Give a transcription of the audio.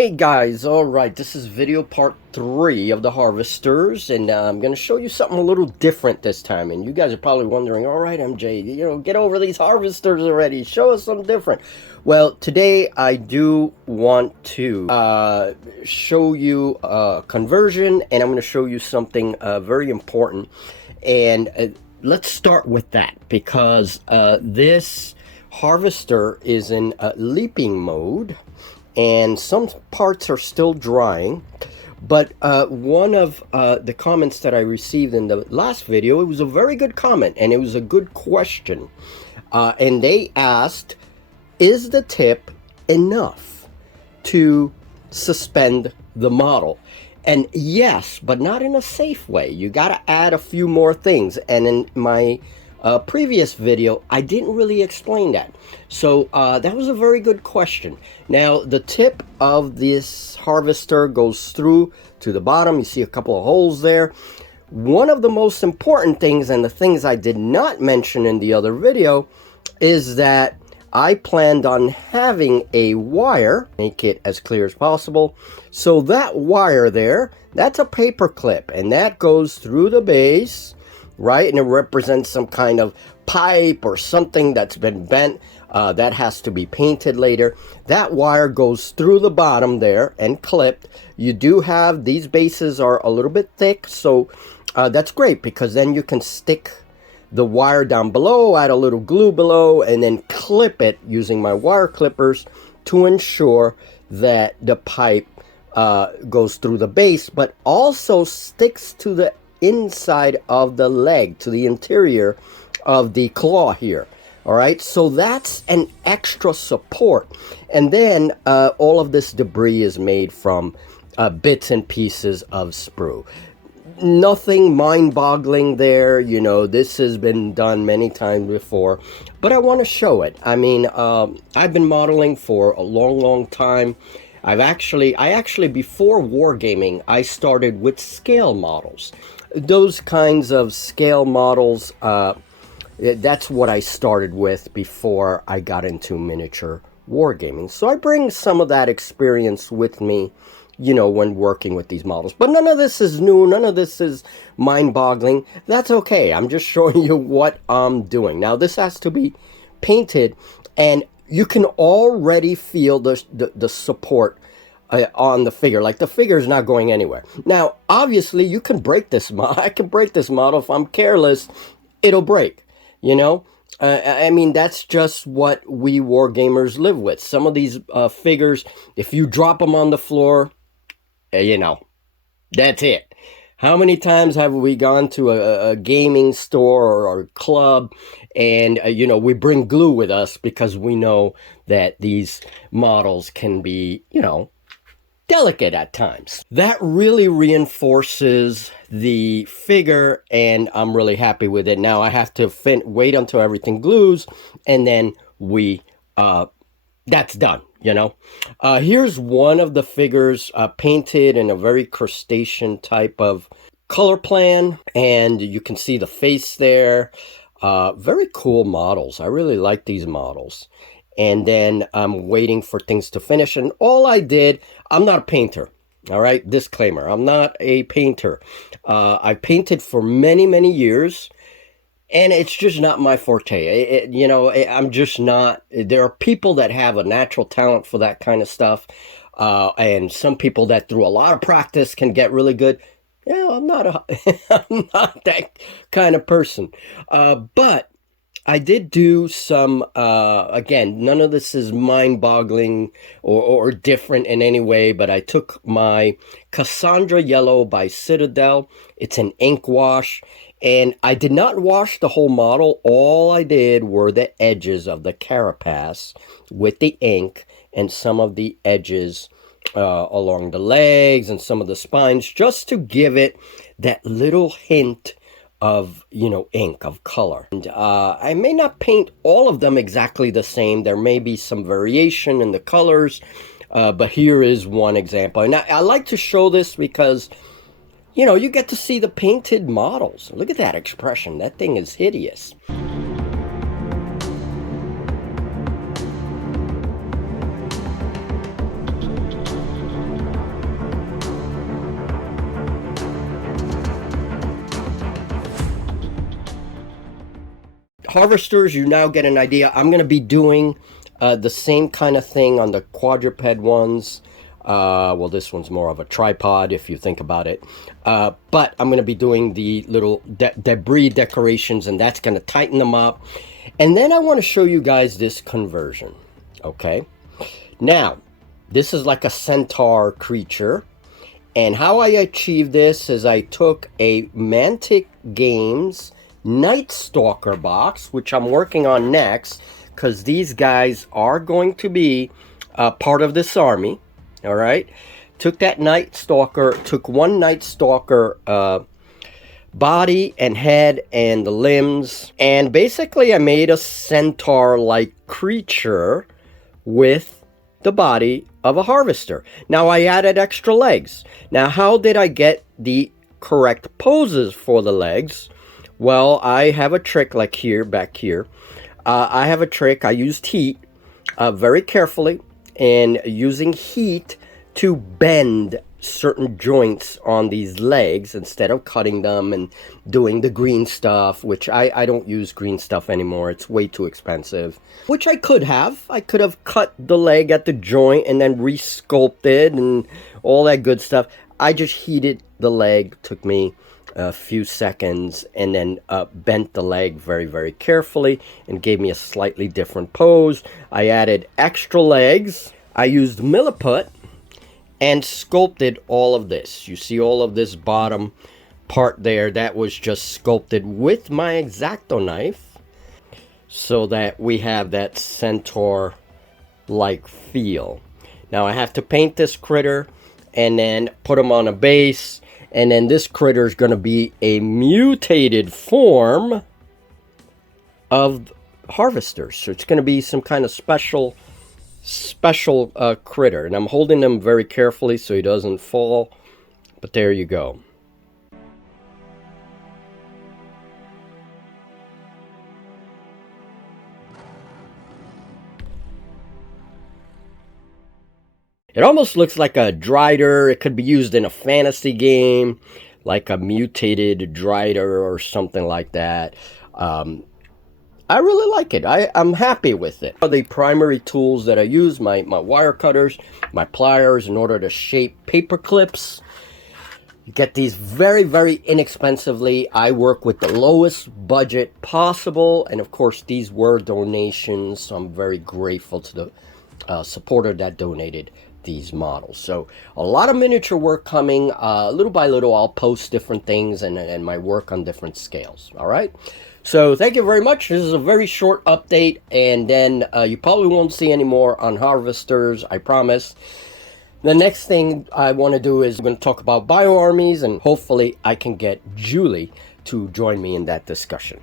Hey guys, alright, this is video part 3 of the Harvesters, and I'm going to show you something a little different this time. And you guys are probably wondering, alright MJ, get over these Harvesters already, show us something different. Well, today I do want to show you a conversion, and I'm going to show you something very important. And let's start with that, because this Harvester is in leaping mode. And some parts are still drying, but one of the comments that I received in the last video, it was a very good comment, and it was a good question. And they asked, is the tip enough to suspend the model? And yes, but not in a safe way. You got to add a few more things. And in my previous video, I didn't really explain that. So that was a very good question. Now, the tip of this Harvester goes through to the bottom. You see a couple of holes there. One of the most important things, and the things I did not mention in the other video, is that I planned on having a wire, make it as clear as possible. So that wire there, that's a paper clip, and that goes through the base, right? And it represents some kind of pipe or something that's been bent. That has to be painted later. That wire goes through the bottom there and clipped. You do have, these bases are a little bit thick, so that's great, because then you can stick the wire down below, add a little glue below, and then clip it using my wire clippers to ensure that the pipe goes through the base, but also sticks to the inside of the leg, to the interior of the claw here. All right, so that's an extra support. And then all of this debris is made from bits and pieces of sprue. Nothing mind-boggling there. You know, this has been done many times before, but I want to show it. I mean, I've been modeling for a long time. I actually before wargaming, I started with scale models. Those kinds of scale models, that's what I started with before I got into miniature wargaming. So I bring some of that experience with me, you know, when working with these models. But none of this is new. None of this is mind-boggling. That's okay. I'm just showing you what I'm doing. Now, this has to be painted, and you can already feel the support on the figure. Like, the figure is not going anywhere. Now, obviously, you can break this model. I can break this model. If I'm careless, it'll break. You know, I mean, that's just what we wargamers live with. Some of these figures, if you drop them on the floor, you know, that's it. How many times have we gone to a gaming store or a club, and, you know, we bring glue with us because we know that these models can be, you know, delicate at times. That really reinforces the figure, and I'm really happy with it. Now I have to wait until everything glues, and then that's done, you know. Here's one of the figures painted in a very crustacean type of color plan, and you can see the face there. Very cool models. I really like these models. And then I'm waiting for things to finish. And all I did, I'm not a painter. All right, disclaimer, I'm not a painter. I painted for many years, and it's just not my forte. You know, I'm just not. There are people that have a natural talent for that kind of stuff, and some people that through a lot of practice can get really good. Yeah, I'm not I'm not that kind of person. But I did do some, again, none of this is mind-boggling or different in any way, but I took my Cassandra Yellow by Citadel. It's an ink wash, and I did not wash the whole model. All I did were the edges of the carapace with the ink and some of the edges along the legs and some of the spines, just to give it that little hint of, you know, ink, of color. And I may not paint all of them exactly the same. There may be some variation in the colors, but here is one example. And I like to show this because, you know, you get to see the painted models. Look at that expression. That thing is hideous. harvesters, you now get an idea. I'm going to be doing the same kind of thing on the quadruped ones. Well, this one's more of a tripod if you think about it. But I'm going to be doing the little debris decorations, and that's going to tighten them up. And then I want to show you guys this conversion. Okay. Now, this is like a centaur creature. And how I achieved this is I took a Mantic Games Nightstalker box, which I'm working on next, because these guys are going to be part of this army. All right. Took that Nightstalker, took one Nightstalker body and head and the limbs, and basically I made a centaur-like creature with the body of a harvester. Now I added extra legs. Now how did I get the correct poses for the legs? Well, I have a trick like here, back here. I have a trick. I used heat very carefully, and using heat to bend certain joints on these legs instead of cutting them and doing the green stuff, which I don't use green stuff anymore. It's way too expensive, which I could have. I could have cut the leg at the joint and then re-sculpted and all that good stuff. I just heated the leg, took me a few seconds, and then bent the leg very, very carefully and gave me a slightly different pose. I added extra legs. I used milliput and sculpted all of this. You see all of this bottom part there, that was just sculpted with my X-Acto knife so that we have that centaur-like feel. Now I have to paint this critter and then put him on a base, and then this critter is going to be a mutated form of harvesters. So it's going to be some kind of special critter, and I'm holding him very carefully so he doesn't fall, but there you go. It almost looks like a Drider. It could be used in a fantasy game, like a mutated Drider or something like that. I really like it. I'm happy with it. The primary tools that I use, my wire cutters, my pliers, in order to shape paper clips. You get these very, very inexpensively. I work with the lowest budget possible. And of course, these were donations, so I'm very grateful to the supporter that donated these models. So a lot of miniature work coming. Little by little, I'll post different things and my work on different scales. All right. So thank you very much. This is a very short update, and then you probably won't see any more on harvesters, I promise. The next thing I want to do is I'm going to talk about bio-armies, and hopefully I can get Julie to join me in that discussion.